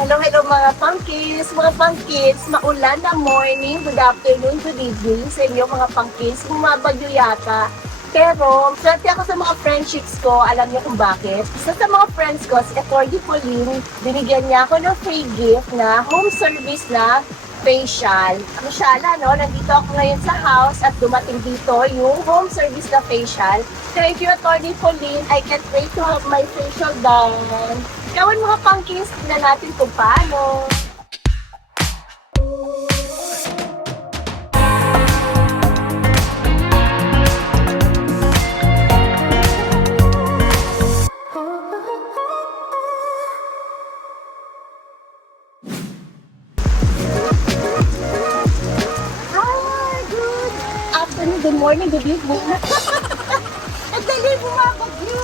Hello, hello mga pumpkins! Mga pumpkins, maulan na morning, good afternoon, good evening sa inyo mga pumpkins. Bumabagyo yata. Pero, swerte ako sa mga friendships ko, alam niyo kung bakit. Isa sa mga friends ko, si Accordi Pauline, binigyan niya ako ng free gift na home service na facial. Masyala, no? Nandito ako ngayon sa house at dumating dito yung home service na facial. Thank you, Accordi Pauline. I can't wait to have my facial done. Kawan mga pumpkins, tignan natin kung paano. Good morning, good evening. Ang dali bumabagyo.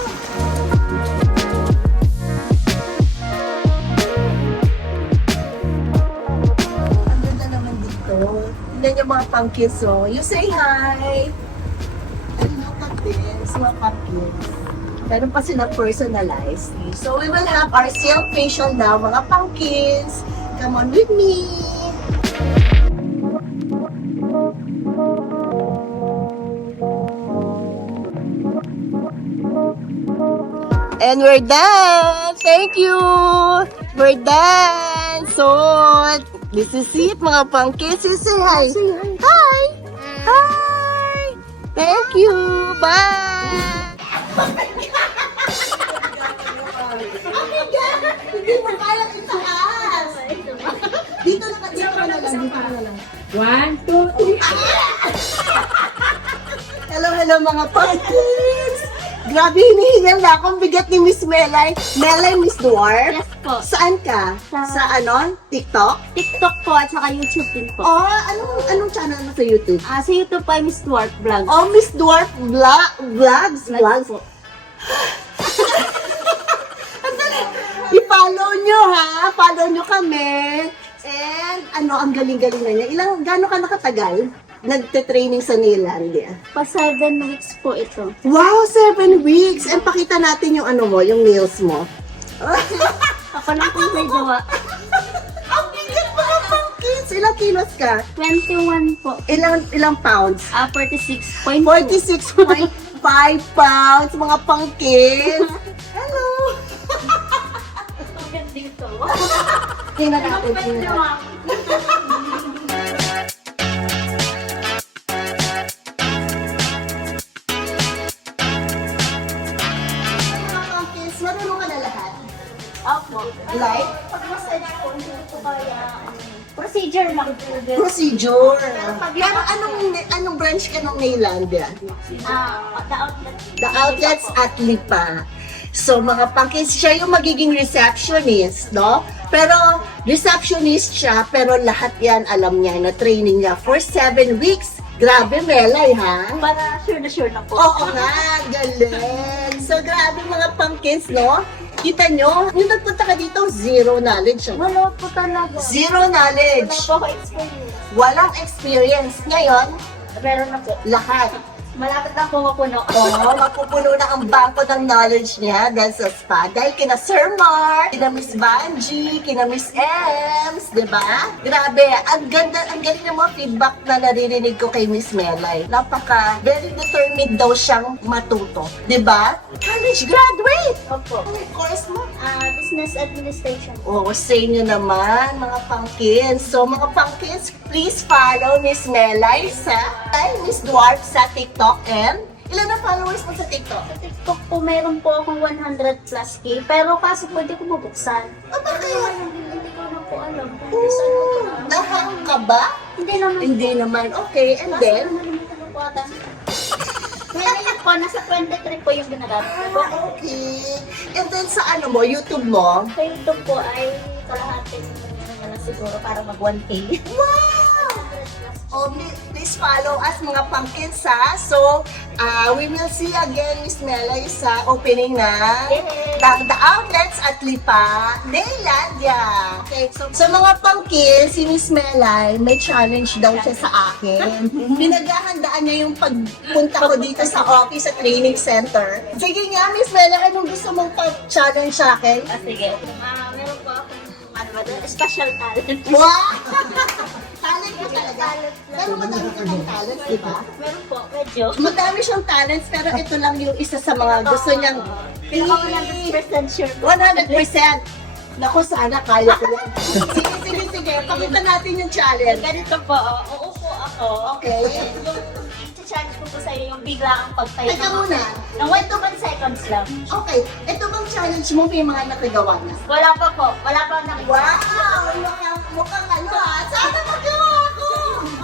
Ang ganda naman dito. Tignan niyo mga pumpkins, oh. You say hi. Look at this, mga pumpkins. Meron pa sila personalized. So we will have our self-facial now, mga pumpkins. Come on with me. And we're done! Thank you! We're done! So, this is it, mga pumpkins. You say hi! Hi! Hi! Thank you! Bye! Hindi mo kaya itaas! Dito na ka lang. 1, 2, 3. Hello, hello mga pumpkins! Grabe, hinihingal na akong bigat ni Miss Melay. Melay, Miss Dwarf? Yes po. Saan ka? Sa ano? TikTok? TikTok po at saka YouTube din po. Oh, anong channel mo sa YouTube? Sa YouTube po ay Miss Dwarf Vlog. Oh, Miss Dwarf Vlogs? Vlogs po. I-follow nyo ha! Follow nyo kami! And ang galing-galing na niya. Gano'n ka nakatagal? Nagte-training sa Nailandia. Pa 7 weeks po ito. Wow, 7 weeks! And pakita natin yung yung nails mo. Ako lang po may gawa. Ang bigat mga pumpkins! Ilang kilos ka? 21 po. Ilang pounds? 46.2. 46.5 pounds, mga pumpkins! Hello! Ang dito. Tingnan natin. Mga pumpkins, marunong ka na lahat? Opo. Like? Pag-massage po, hindi ko kaya procedure lang. Procedure. Pero anong branch ka ng Nailandia? The outlet. The outlets at Lipa. So, mga pumpkins, siya yung magiging receptionist, no? Pero, receptionist siya, pero lahat yan, alam niya, na training niya for 7 weeks. Grabe, Melay, ha? Para sure na po. Oo nga, galing. So, grabe mga pumpkins, no? Kita nyo, yung nagpunta ka dito, zero knowledge. Wala po talaga. Zero Wala knowledge. po ako experience. Walang experience. Ngayon, Meron na po. lahat. Malapit na po mapuno. Oo, mapupuno na ang bangko ng knowledge niya dahil sa spa. Dahil kina Sir Mark, kina Miss Banji, kina Miss Ems, di ba? Grabe, ang ganda, ang galing ng mga feedback na naririnig ko kay Miss Melay. Very determined daw siyang matuto. Di ba? College graduate! Opo. Anong course mo? Business administration. Oo, say nyo naman, mga pumpkins. So, mga pumpkins, please follow Miss Melay sa Miss Dwarf sa TikTok. And ilan ang followers mo sa TikTok? Sa TikTok po, meron po akong 100 plus K. Pero kaso pwede ko mabuksan. Bakit? Hindi ko na po alam. Saan ko po na- Nahang ka ba? Hindi naman. Hindi naman. Okay, and then? Nalimutan na po ata. Ngayon po, nasa 23 po yung ginagamit ko. Okay. And then sa YouTube mo? Sa YouTube po ay kalahating na siguro para mag 1K. Wow! Oh, please follow us mga pumpkins ha. So, we will see again Miss Melay sa opening na the outlets at Lipa, Nailandia. Okay, so mga pumpkins, si Miss Melay, may challenge daw siya sa akin. Pinaghahandaan niya yung pagpunta ko dito sa office at training center. Sige nga, Miss Melay, anong gusto mong pag-challenge sa akin? Sige. Meron po akong Special talent. Wow! Talent ka talaga. Pero madami ka ng talents, di ba? Meron po, medyo. Madami siyang talents, pero ito lang yung isa sa mga gusto niyang Pero ako 100% sure po. 100%. Naku, sana kaya ko yan. Sige. Pakita natin yung challenge. Ganito po, uupo ako. Okay. Yung challenge ko po sa'yo yung bigla ang pagtayo. Teka muna. Ng 1 to 1 seconds lang. Okay. Ito bang challenge mo may mga nakagawa na? Wala pa po. Wala pa nakita. Wow! Mukhang ano ha? Sana magawa ako!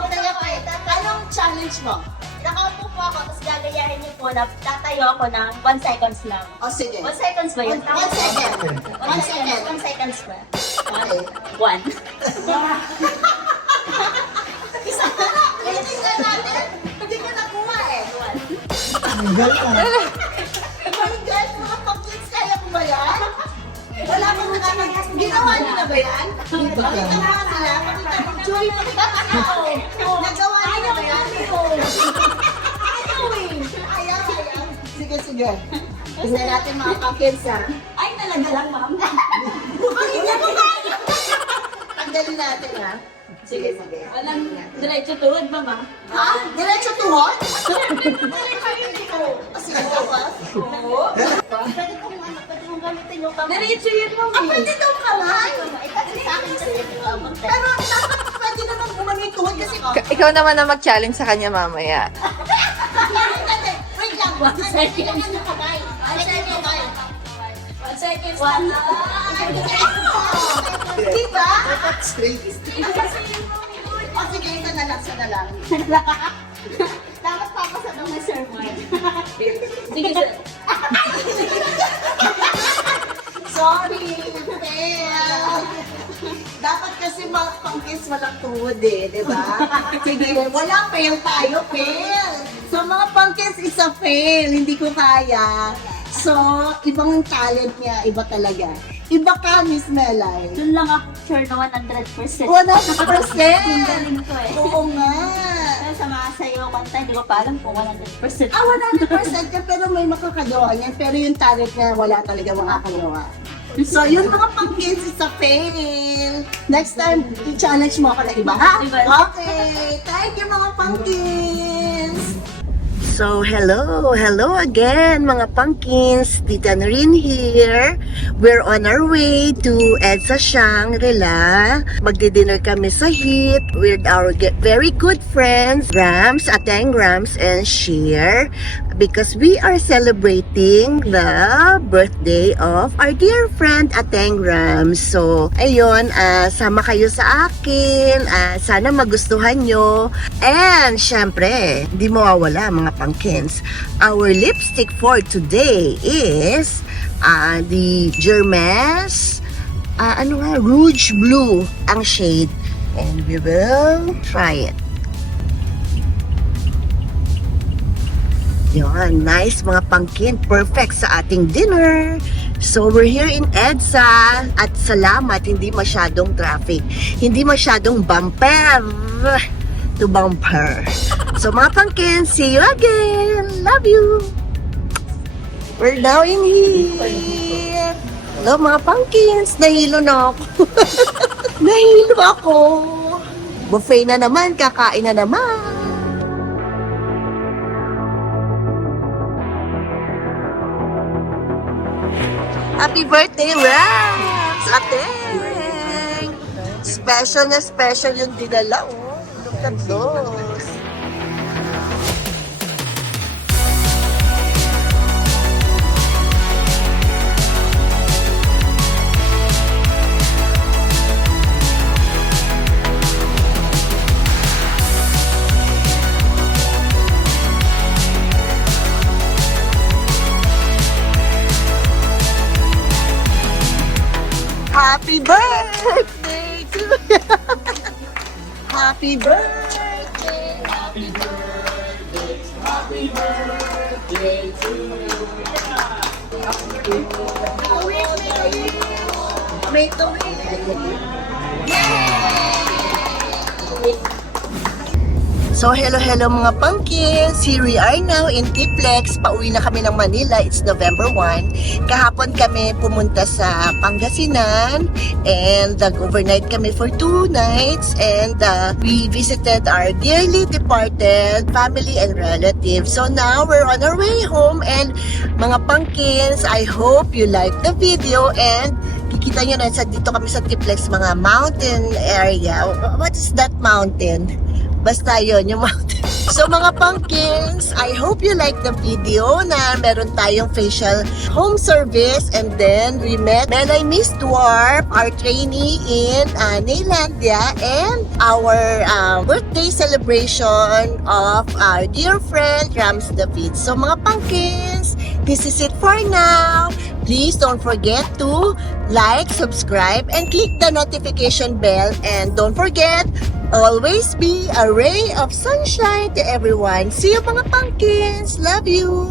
Okay. Anong challenge mo? Nakaupo po ako, tapos gagayahin niyo po na tatayo ako ng 1 seconds lang. O sige. 1 seconds ba yun? 1 second. 1 second. 1 seconds ba? Okay. 1. Isa na! Ulitin natin! Hindi ka nakuha eh. My God, mga pang-kids, kaya ko ba yan? Wala pa nakakagawa. Ginawa niyo na ba yan? Pakita mo nga sila. Pakita mo. Julie, pakita mo nga. Nagawa niyo na ba yan? Ayaw. Sige. Tignan natin mga pang-kids ha. Ay, talaga lang, ma'am. Pakita mo nga! Tanggalin natin ha. Sige. Walang diretso tuhod, mama. Ha? Diretso tuhod? Kasi ano ba? Oo. Pwede kong gamitin yung kamay. Diretso yun mo. Ah, pwede daw kamay? Kasi sa akin kasi ito ang magtayo. Pero dapat pwede naman gumano yung tuhod kasi Ikaw naman na mag-challenge sa kanya mamaya. Wait lang. Kailangan na kamay. One second. Diba? O sige, isa na lang. Dapat papasa daw na Sir Mark. Sige, sir. Sorry, fail. Dapat kasi mga pang-kiss walang tuhod eh, di ba? Sige, wala fail tayo, fail. So mga pang-kiss isa fail, hindi ko kaya. So, ibang talent niya, iba talaga. Iba ka, Miss Melay. Doon lang ako sure na 100%. 100%! Yung galing ko eh. Oo nga. Pero sa mga sayo kanta, hindi ko pa alam kung 100%. 100% ka, pero may makakagawa niyan. Pero yung talent niya, wala talaga makakagawa. So, yung mga pang-kids sa fail. Next time, i-challenge mo ako na iba, ha? Iba. Okay. Thank you, mga pang-kids. So, hello again mga pumpkins. Tita Noreen here. We're on our way to EDSA Shangri-La. Magdi-dinner kami sa HIT with our very good friends, Rams, Ateng Rams, and Sheer. Because we are celebrating the birthday of our dear friend Ateng Rams. So, ayun, sama kayo sa akin. Sana magustuhan nyo. And, syempre, hindi mawawala mga pumpkins. Our lipstick for today is the Hermes Rouge Blue ang shade. And we will try it. Yun, nice mga pangkin. Perfect sa ating dinner. So, we're here in EDSA at salamat, hindi masyadong traffic. Hindi masyadong bumper to bumper. So, mga pangkin, see you again. Love you. We're now in here. Hello, mga pangkins. Nahilo na ako. Nahilo ako. Buffet na naman, kakain na naman. Happy birthday, Rams! Ateng! Special na special yung dinala, oh. Look at those. Happy birthday to you. Happy birthday. Happy birthday. Happy birthday to you. May So, hello mga pumpkins! Here we are now in Tiplex. Pauwi na kami ng Manila. It's November 1. Kahapon kami pumunta sa Pangasinan and overnight kami for 2 nights and we visited our dearly departed family and relatives. So, now we're on our way home and mga pumpkins, I hope you like the video and kikita nyo na dito kami sa Tiplex, mga mountain area. What is that mountain? Basta yun, yung mountain. So mga pumpkins, I hope you like the video na meron tayong facial home service and then we met Melay Miss Dwarf, our trainee in Nailandia and our birthday celebration of our dear friend Rams David. So mga pumpkins, this is it for now. Please don't forget to like, subscribe, and click the notification bell. And don't forget, always be a ray of sunshine to everyone. See you mga pumpkins. Love you.